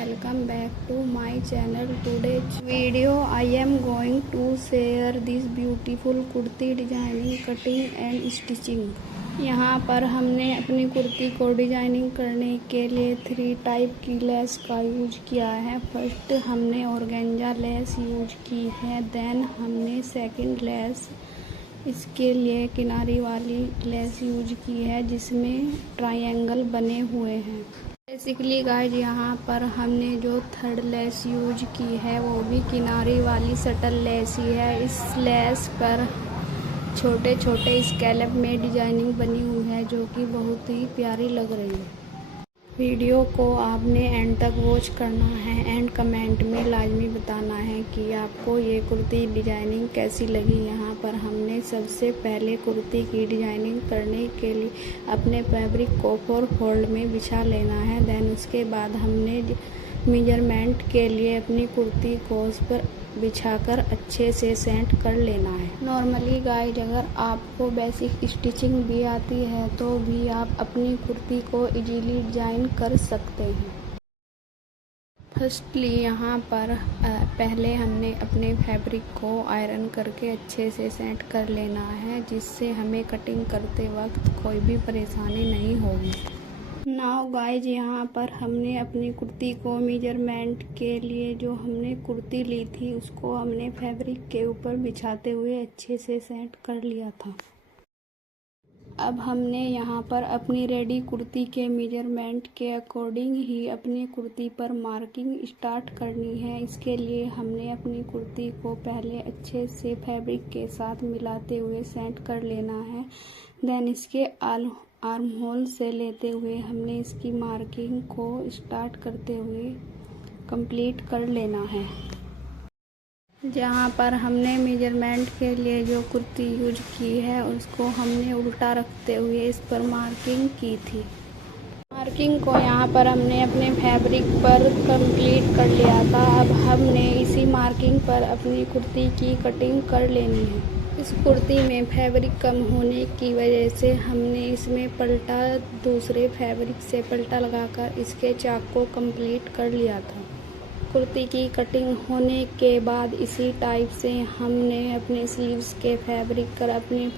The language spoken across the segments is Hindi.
welcome back to my channel. Today's video I am going to share this beautiful kurti designing, cutting and stitching. यहाँ पर हमने अपनी कुर्ती को डिजाइनिंग करने के लिए 3 टाइप की लेस का यूज किया है। फर्स्ट हमने ऑर्गेन्जा लेस यूज की है, देन हमने सेकंड लेस इसके लिए किनारी वाली लेस यूज की है जिसमें ट्रायंगल बने हुए हैं। बेसिकली गाइज यहाँ पर हमने जो थर्ड लेस यूज की है वो भी किनारी वाली सटल लेस ही है। इस लेस पर छोटे छोटे स्कैलप में डिजाइनिंग बनी हुई है जो कि बहुत ही प्यारी लग रही है। वीडियो को आपने एंड तक वॉच करना है एंड कमेंट में लाजमी बताना है कि आपको ये कुर्ती डिजाइनिंग कैसी लगी। यहाँ पर हमने सबसे पहले कुर्ती की डिजाइनिंग करने के लिए अपने फैब्रिक को 4 फोल्ड में बिछा लेना है। देन उसके बाद हमने मेजरमेंट के लिए अपनी कुर्ती को उस पर बिछाकर अच्छे से सेट कर लेना है। नॉर्मली गाइज अगर आपको बेसिक स्टिचिंग भी आती है तो भी आप अपनी कुर्ती को इजीली डिजाइन कर सकते हैं। फर्स्टली यहाँ पर पहले हमने अपने फैब्रिक को आयरन करके अच्छे से सेट कर लेना है जिससे हमें कटिंग करते वक्त कोई भी परेशानी नहीं होगी। नाउ गाइज यहाँ पर हमने अपनी कुर्ती को मेजरमेंट के लिए जो हमने कुर्ती ली थी उसको हमने फैब्रिक के ऊपर बिछाते हुए अच्छे से सेट कर लिया था। अब हमने यहाँ पर अपनी रेडी कुर्ती के मेजरमेंट के अकॉर्डिंग ही अपनी कुर्ती पर मार्किंग स्टार्ट करनी है। इसके लिए हमने अपनी कुर्ती को पहले अच्छे से फैब्रिक के साथ मिलाते हुए सेट कर लेना है। देन इसके आर्म होल से लेते हुए हमने इसकी मार्किंग को स्टार्ट करते हुए कंप्लीट कर लेना है। जहाँ पर हमने मेजरमेंट के लिए जो कुर्ती यूज की है उसको हमने उल्टा रखते हुए इस पर मार्किंग की थी। मार्किंग को यहाँ पर हमने अपने फैब्रिक पर कंप्लीट कर लिया था। अब हमने इसी मार्किंग पर अपनी कुर्ती की कटिंग कर लेनी है। इस कुर्ती में फैब्रिक कम होने की वजह से हमने इसमें पलटा दूसरे फैब्रिक से पलटा लगाकर इसके चाक को कंप्लीट कर लिया था। कुर्ती की कटिंग होने के बाद इसी टाइप से हमने अपने स्लीव्स के फैब्रिक पर अपनी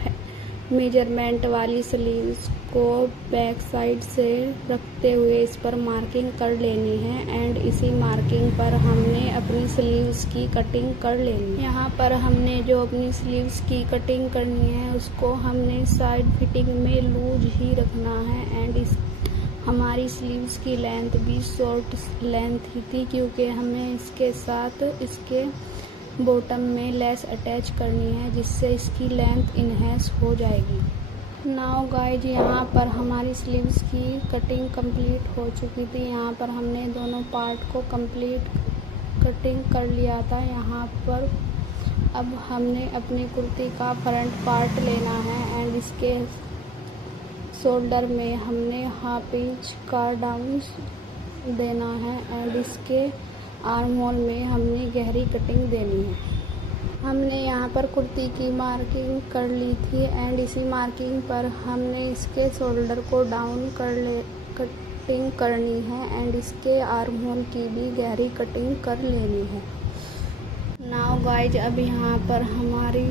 मेजरमेंट वाली स्लीव्स को बैक साइड से रखते हुए इस पर मार्किंग कर लेनी है एंड इसी मार्किंग पर हमने अपनी स्लीव्स की कटिंग कर लेनी है। यहाँ पर हमने जो अपनी स्लीव्स की कटिंग करनी है उसको हमने साइड फिटिंग में लूज ही रखना है एंड हमारी स्लीव्स की लेंथ भी शॉर्ट लेंथ ही थी क्योंकि हमें इसके साथ इसके बॉटम में लेस अटैच करनी है जिससे इसकी लेंथ इनहेंस हो जाएगी। नाउ गाइज यहाँ पर हमारी स्लीव्स की कटिंग कंप्लीट हो चुकी थी। यहाँ पर हमने दोनों पार्ट को कंप्लीट कटिंग कर लिया था। यहाँ पर अब हमने अपनी कुर्ती का फ्रंट पार्ट लेना है एंड इसके शोल्डर में हमने 1/2 इंच का डाउन देना है एंड इसके आर्म होल में हमने गहरी कटिंग देनी है। हमने यहाँ पर कुर्ती की मार्किंग कर ली थी एंड इसी मार्किंग पर हमने इसके शोल्डर को डाउन कटिंग करनी है एंड इसके आर्म होल की भी गहरी कटिंग कर लेनी है। नाउ गाइज अब यहाँ पर हमारी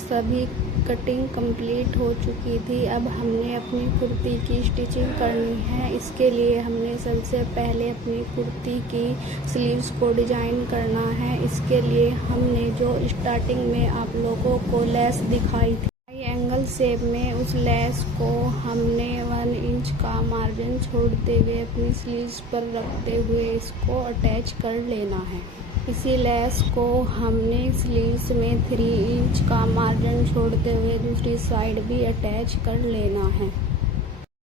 सभी कटिंग कंप्लीट हो चुकी थी। अब हमने अपनी कुर्ती की स्टिचिंग करनी है। इसके लिए हमने सबसे पहले अपनी कुर्ती की स्लीव्स को डिजाइन करना है। इसके लिए हमने जो स्टार्टिंग में आप लोगों को लेस दिखाई थी ट्रायंगल शेप में, उस लेस को हमने 1 इंच का मार्जिन छोड़ते हुए अपनी स्लीव्स पर रखते हुए इसको अटैच कर लेना है। इसी लेस को हमने स्लीव्स में 3 इंच का मार्जिन छोड़ते हुए दूसरी साइड भी अटैच कर लेना है।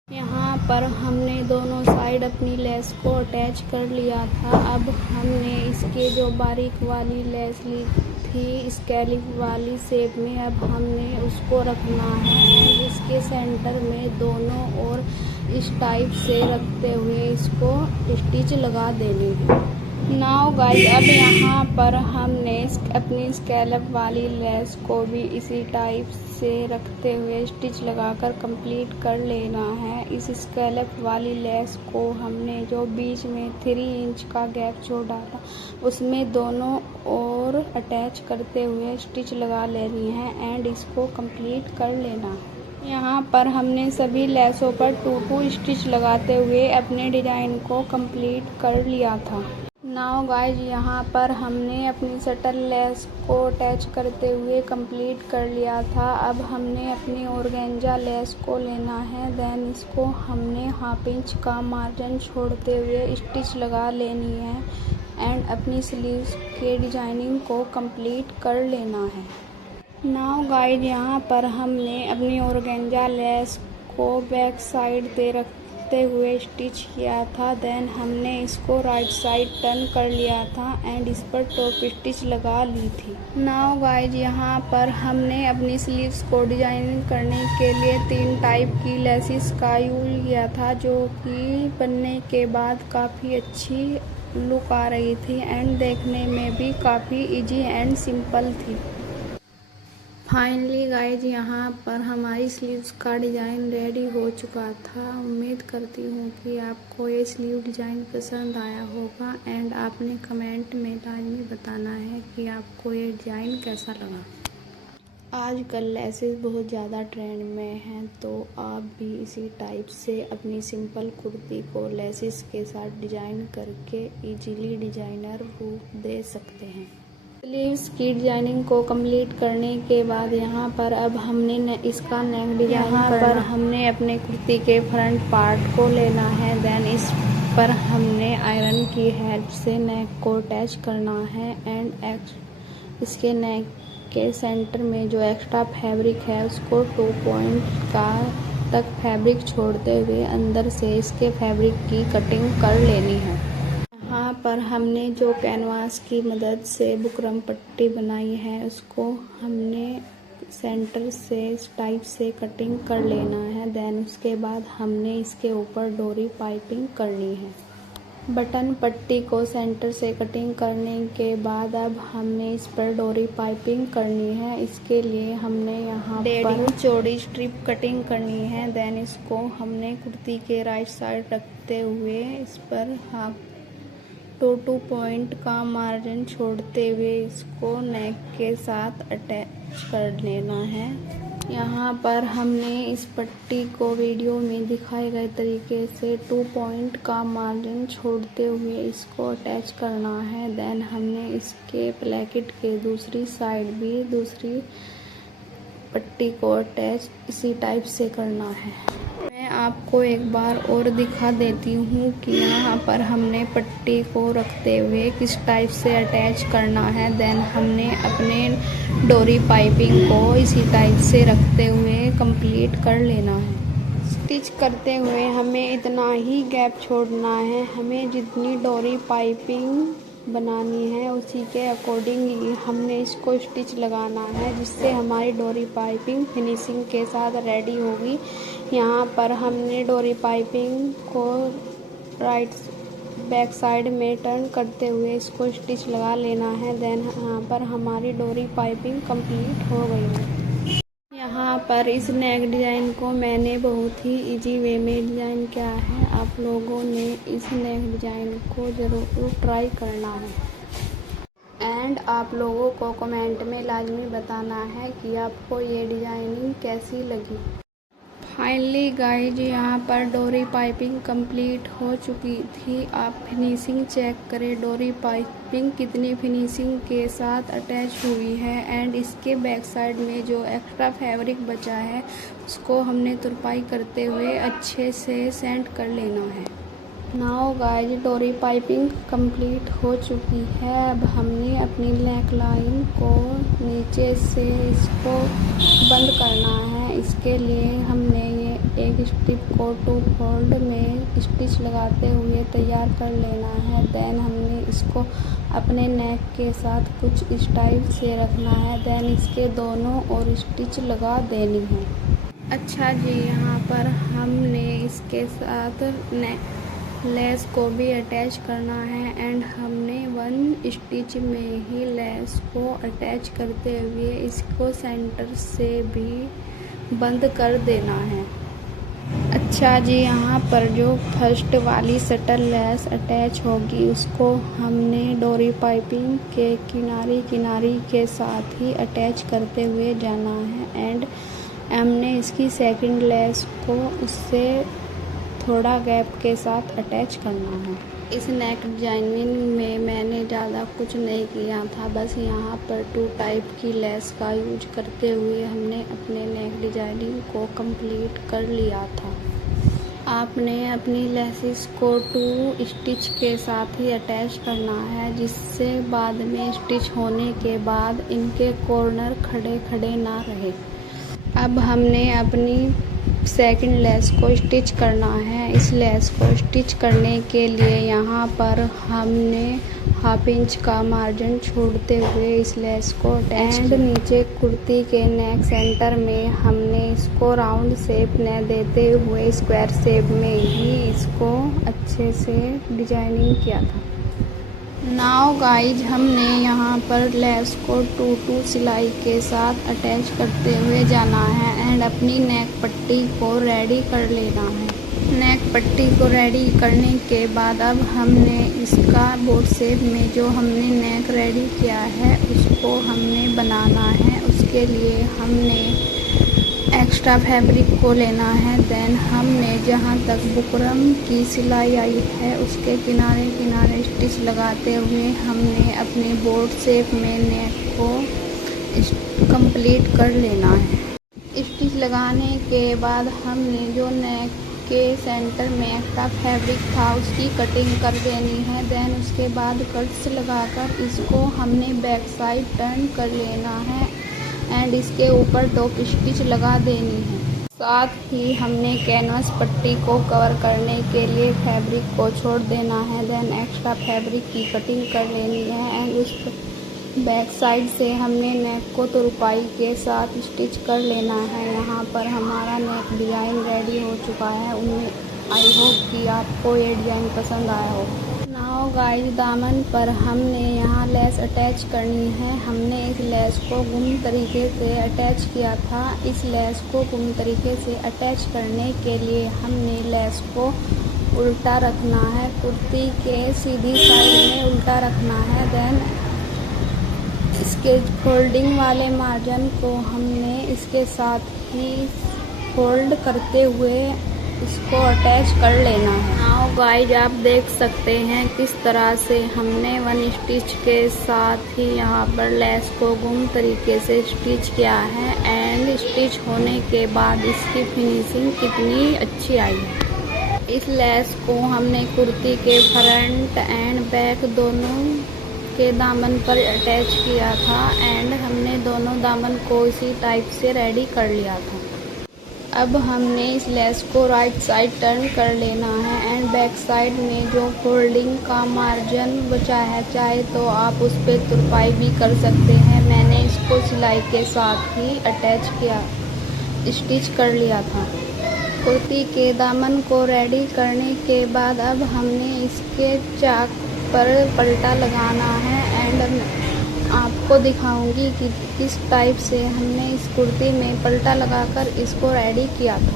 यहाँ पर हमने दोनों साइड अपनी लेस को अटैच कर लिया था। अब हमने इसके जो बारीक वाली लेस ली थी स्कैलिप वाली शेप में, अब हमने उसको रखना है। इसके सेंटर में दोनों ओर इस टाइप से रखते हुए इसको स्टिच लगा देनी है। नाउ गाइस, अब यहाँ पर हमने अपनी स्कैलप वाली लेस को भी इसी टाइप से रखते हुए स्टिच लगाकर कंप्लीट कर लेना है। इस स्कैलप वाली लेस को हमने जो बीच में 3 इंच का गैप छोड़ा था उसमें दोनों ओर अटैच करते हुए स्टिच लगा लेनी है एंड इसको कंप्लीट कर लेना है। यहाँ पर हमने सभी लेसों पर 2-2 स्टिच लगाते हुए अपने डिज़ाइन को कंप्लीट कर लिया था। नाउ गाइज, यहाँ पर हमने अपनी शटल लेस को अटैच करते हुए कंप्लीट कर लिया था। अब हमने अपनी ऑर्गेन्जा लेस को लेना है, देन इसको हमने 1/2 इंच का मार्जिन छोड़ते हुए स्टिच लगा लेनी है एंड अपनी स्लीव्स के डिजाइनिंग को कंप्लीट कर लेना है। नाउ गाइज, यहाँ पर हमने अपनी ऑर्गेन्जा लेस को बैक साइड पे रखते हुए स्टिच किया था, देन हमने इसको राइट साइड टर्न कर लिया था एंड इस पर टॉप स्टिच लगा ली थी। नाउ गाइज, यहाँ पर हमने अपनी स्लीव्स को डिजाइनिंग करने के लिए 3 टाइप की लेसिस का यूज किया था, जो कि बनने के बाद काफ़ी अच्छी लुक आ रही थी एंड देखने में भी काफ़ी इजी एंड सिंपल थी। फाइनली गाइज, यहाँ पर हमारी स्लीव्स का डिज़ाइन रेडी हो चुका था। उम्मीद करती हूँ कि आपको ये स्लीव डिज़ाइन पसंद आया होगा एंड आपने कमेंट में लाजमी बताना है कि आपको ये डिज़ाइन कैसा लगा। आजकल लेसेस बहुत ज़्यादा ट्रेंड में हैं, तो आप भी इसी टाइप से अपनी सिंपल कुर्ती को लेसेस के साथ डिज़ाइन करके इजीली डिज़ाइनर रूप दे सकते हैं। स्लीव्स की डिजाइनिंग को कंप्लीट करने के बाद यहाँ पर अब हमने इसका नेक डिजाइन पर हमने अपने कुर्ती के फ्रंट पार्ट को लेना है, देन इस पर हमने आयरन की हेल्प से नेक को अटैच करना है एंड इसके नेक के सेंटर में जो एक्स्ट्रा फैब्रिक है उसको 2 पॉइंट का तक फैब्रिक छोड़ते हुए अंदर से इसके फैब्रिक की कटिंग कर लेनी है। यहाँ पर हमने जो कैनवास की मदद से बुकरम पट्टी बनाई है उसको हमने सेंटर से इस टाइप से कटिंग कर लेना है, देन उसके बाद हमने इसके ऊपर डोरी पाइपिंग करनी है। बटन पट्टी को सेंटर से कटिंग करने के बाद अब हमने इस पर डोरी पाइपिंग करनी है। इसके लिए हमने यहाँ पर चौड़ी स्ट्रिप कटिंग करनी है, देन इसको हमने कुर्ती के राइट साइड रखते हुए इस पर 2 पॉइंट का मार्जिन छोड़ते हुए इसको नेक के साथ अटैच कर लेना है। यहाँ पर हमने इस पट्टी को वीडियो में दिखाए गए तरीके से 2 पॉइंट का मार्जिन छोड़ते हुए इसको अटैच करना है, देन हमने इसके प्लेकेट के दूसरी साइड भी दूसरी पट्टी को अटैच इसी टाइप से करना है। मैं आपको एक बार और दिखा देती हूँ कि यहाँ पर हमने पट्टी को रखते हुए किस टाइप से अटैच करना है, देन हमने अपने डोरी पाइपिंग को इसी टाइप से रखते हुए कंप्लीट कर लेना है। स्टिच करते हुए हमें इतना ही गैप छोड़ना है, हमें जितनी डोरी पाइपिंग बनानी है उसी के अकॉर्डिंग हमने इसको स्टिच लगाना है, जिससे हमारी डोरी पाइपिंग फिनिशिंग के साथ रेडी होगी। यहाँ पर हमने डोरी पाइपिंग को राइट बैक साइड में टर्न करते हुए इसको स्टिच लगा लेना है, देन यहाँ पर हमारी डोरी पाइपिंग कंप्लीट हो गई है। यहाँ पर इस नेक डिज़ाइन को मैंने बहुत ही इजी वे में डिज़ाइन किया है, आप लोगों ने इस नेक डिज़ाइन को ज़रूर ट्राई करना है एंड आप लोगों को कमेंट में लाजमी बताना है कि आपको ये डिज़ाइनिंग कैसी लगी। फाइनली गाइज, यहाँ पर डोरी पाइपिंग कंप्लीट हो चुकी थी। आप फिनिशिंग चेक करें, डोरी पाइपिंग कितनी फिनिशिंग के साथ अटैच हुई है एंड इसके बैक साइड में जो एक्स्ट्रा फैब्रिक बचा है उसको हमने तुरपाई करते हुए अच्छे से सेंट कर लेना है। नाउ गाइज, डोरी पाइपिंग कंप्लीट हो चुकी है। अब हमने अपनी नेक लाइन को नीचे से इसको बंद करना है। इसके लिए हमने ये एक स्ट्रिप को 2 फोल्ड में स्टिच लगाते हुए तैयार कर लेना है, देन हमने इसको अपने नेक के साथ कुछ इस टाइप से रखना है, देन इसके दोनों ओर स्टिच लगा देनी है। अच्छा जी, यहाँ पर हमने इसके साथ लेस को भी अटैच करना है एंड हमने 1 स्टिच में ही लेस को अटैच करते हुए इसको सेंटर से भी बंद कर देना है। अच्छा जी, यहाँ पर जो फर्स्ट वाली शटल लेस अटैच होगी उसको हमने डोरी पाइपिंग के किनारी के साथ ही अटैच करते हुए जाना है एंड हमने इसकी सेकंड लेस को उससे थोड़ा गैप के साथ अटैच करना है। इस नेक डिजाइनिंग में मैंने ज़्यादा कुछ नहीं किया था, बस यहाँ पर 2 टाइप की लेस का यूज करते हुए हमने अपने नेक डिजाइनिंग को कंप्लीट कर लिया था। आपने अपनी लेसिस को 2 स्टिच के साथ ही अटैच करना है, जिससे बाद में स्टिच होने के बाद इनके कॉर्नर खड़े खड़े ना रहे। अब हमने अपनी सेकंड लेस को स्टिच करना है। इस लेस को स्टिच करने के लिए यहाँ पर हमने 1/2 इंच का मार्जिन छोड़ते हुए इस लेस को एंड नीचे कुर्ती के नेक सेंटर में हमने इसको राउंड शेप न देते हुए स्क्वायर शेप में ही इसको अच्छे से डिजाइनिंग किया था। नाउ गाइज, हमने यहाँ पर लेस को 2-2 सिलाई के साथ अटैच करते हुए जाना है एंड अपनी नेक पट्टी को रेडी कर लेना है। नेक पट्टी को रेडी करने के बाद अब हमने इसका बोट शेप में जो हमने नेक रेडी किया है उसको हमने बनाना है। उसके लिए हमने एक्स्ट्रा फैब्रिक को लेना है। देन हमने जहाँ तक बुकरम की सिलाई आई है उसके किनारे स्टिच लगाते हुए हमने अपने बोट शेप में नेक को कंप्लीट कर लेना है। स्टिच लगाने के बाद हमने जो नेक के सेंटर में एक्स्ट्रा फैब्रिक था उसकी कटिंग कर देनी है। देन उसके बाद कट्स लगाकर इसको हमने बैक साइड टर्न कर लेना है एंड इसके ऊपर टॉप स्टिच लगा देनी है। साथ ही हमने कैनवस पट्टी को कवर करने के लिए फैब्रिक को छोड़ देना है। देन एक्स्ट्रा फैब्रिक की कटिंग कर लेनी है एंड उस बैक साइड से हमने नेक को तुरपाई के साथ स्टिच कर लेना है। यहाँ पर हमारा नेक डिज़ाइन रेडी हो चुका है। उनमें आई होप कि आपको ये डिज़ाइन पसंद आया हो। नाउ गाइस, दामन पर हमने यहाँ लेस अटैच करनी है। हमने इस लेस को गुम तरीके से अटैच किया था। इस लेस को गुम तरीके से अटैच करने के लिए हमने लेस को उल्टा रखना है, कुर्ती के सीधी साइड में उल्टा रखना है। देन इसके फोल्डिंग वाले मार्जिन को हमने इसके साथ ही फोल्ड करते हुए इसको अटैच कर लेना है। नाउ गाइज, आप देख सकते हैं किस तरह से हमने 1 स्टिच के साथ ही यहाँ पर लेस को गुम तरीके से स्टिच किया है एंड स्टिच होने के बाद इसकी फिनिशिंग कितनी अच्छी आई है। इस लेस को हमने कुर्ती के फ्रंट एंड बैक दोनों के दामन पर अटैच किया था एंड हमने दोनों दामन को इसी टाइप से रेडी कर लिया था। अब हमने इस लेस को राइट साइड टर्न कर लेना है एंड बैक साइड में जो फोल्डिंग का मार्जिन बचा है, चाहे तो आप उस पर तुरपाई भी कर सकते हैं। मैंने इसको सिलाई के साथ ही अटैच किया, स्टिच कर लिया था। कुर्ती के दामन को रेडी करने के बाद अब हमने इसके चाक पर पलटा लगाना है एंड आपको दिखाऊंगी कि किस टाइप से हमने इस कुर्ती में पलटा लगाकर इसको रेडी किया था।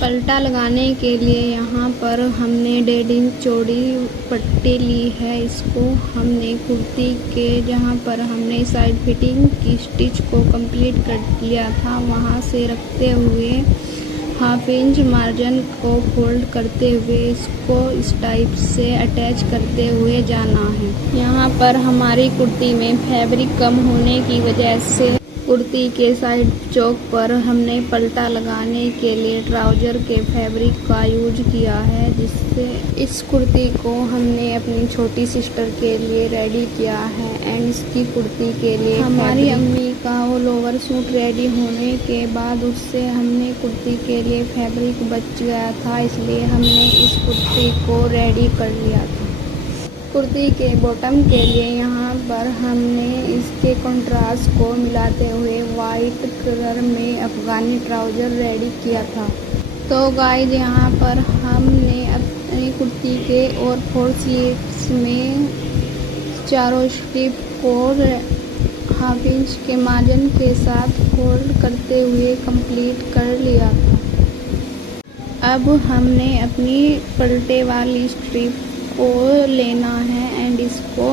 पलटा लगाने के लिए यहाँ पर हमने 1.5 इंच चौड़ी पट्टी ली है। इसको हमने कुर्ती के जहाँ पर हमने साइड फिटिंग की स्टिच को कंप्लीट कर लिया था वहाँ से रखते हुए 1/2 इंच मार्जिन को फोल्ड करते हुए इसको इस टाइप से अटैच करते हुए जाना है। यहाँ पर हमारी कुर्ती में फैब्रिक कम होने की वजह से कुर्ती के साइड चौक पर हमने पलटा लगाने के लिए ट्राउज़र के फैब्रिक का यूज किया है, जिससे इस कुर्ती को हमने अपनी छोटी सिस्टर के लिए रेडी किया है एंड इसकी कुर्ती के लिए हमारी अम्मी का वो लोअर सूट रेडी होने के बाद उससे हमने कुर्ती के लिए फैब्रिक बच गया था, इसलिए हमने इस कुर्ती को रेडी कर लिया था। कुर्ती के बॉटम के लिए यहाँ पर हमने इसके कंट्रास्ट को मिलाते हुए वाइट कलर में अफगानी ट्राउज़र रेडी किया था। तो गाइज, यहाँ पर हमने अपनी कुर्ती के और 4 स्लीव्स में चारों स्ट्रिप को हाफ इंच के मार्जिन के साथ फोल्ड करते हुए कंप्लीट कर लिया था। अब हमने अपनी पलटे वाली स्ट्रिप को लेना है एंड इसको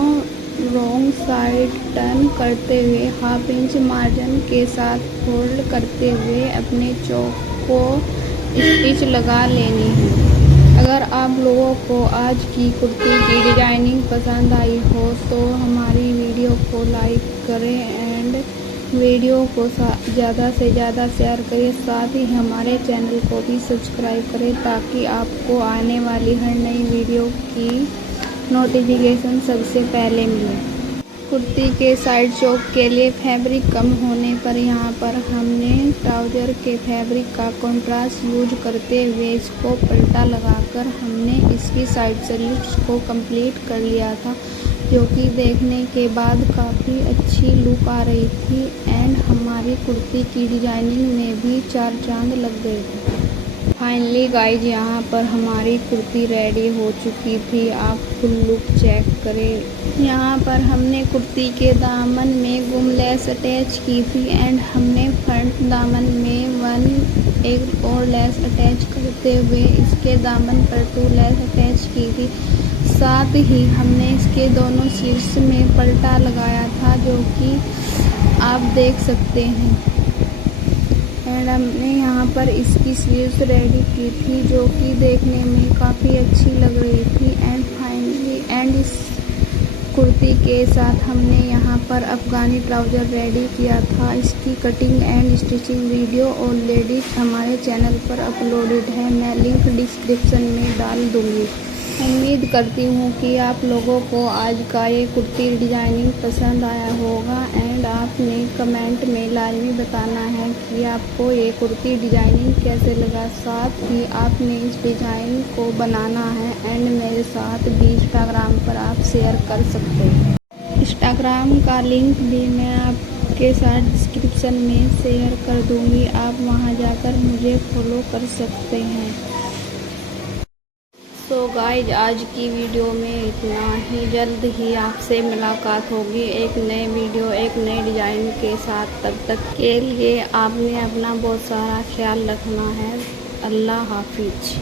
रॉन्ग साइड टर्न करते हुए हाफ इंच मार्जिन के साथ फोल्ड करते हुए अपने चौक को स्टिच लगा लेनी है। अगर आप लोगों को आज की कुर्ती की डिजाइनिंग पसंद आई हो तो हमारी वीडियो को लाइक करें एंड वीडियो को ज़्यादा से ज़्यादा शेयर करें। साथ ही हमारे चैनल को भी सब्सक्राइब करें ताकि आपको आने वाली हर नई वीडियो की नोटिफिकेशन सबसे पहले मिले। कुर्ती के साइड चौक के लिए फैब्रिक कम होने पर यहाँ पर हमने ट्राउज़र के फैब्रिक का कंट्रास्ट यूज करते हुए इसको पलटा लगाकर हमने इसकी साइड स्लिट्स को कंप्लीट कर लिया था, जो कि देखने के बाद काफ़ी अच्छी लुक आ रही थी एंड हमारी कुर्ती की डिजाइनिंग में भी 4 चांद लग गए थे। फाइनली गाइज यहाँ पर हमारी कुर्ती रेडी हो चुकी थी। आप फुल लुक चेक करें। यहाँ पर हमने कुर्ती के दामन में गुम लेस अटैच की थी एंड हमने फ्रंट दामन में एक और लेस अटैच करते हुए इसके दामन पर 2 लेस अटैच की थी। साथ ही हमने इसके दोनों स्लीव्स में पलटा लगाया था, जो कि आप देख सकते हैं एंड हमने यहाँ पर इसकी स्लीव्स रेडी की थी, जो कि देखने में काफ़ी अच्छी लग रही थी एंड फाइनली इस कुर्ती के साथ हमने यहाँ पर अफगानी ट्राउज़र रेडी किया था। इसकी cutting and stitching video already हमारे चैनल पर अपलोडेड है, मैं लिंक डिस्क्रिप्शन में डाल दूँगी। उम्मीद करती हूँ कि आप लोगों को आज का ये कुर्ती डिज़ाइनिंग पसंद आया होगा एंड आपने कमेंट में लाजमी बताना है कि आपको ये कुर्ती डिज़ाइनिंग कैसे लगा। साथ ही आपने इस डिज़ाइन को बनाना है एंड मेरे साथ भी इंस्टाग्राम पर आप शेयर कर सकते हैं। इंस्टाग्राम का लिंक भी मैं आपके साथ डिस्क्रिप्शन में शेयर कर दूँगी, आप वहाँ जाकर मुझे फॉलो कर सकते हैं। तो गाइज आज की वीडियो में इतना ही। जल्द ही आपसे मुलाकात होगी एक नए वीडियो एक नए डिज़ाइन के साथ। तब तक के लिए आपने अपना बहुत सारा ख्याल रखना है। अल्लाह हाफिज।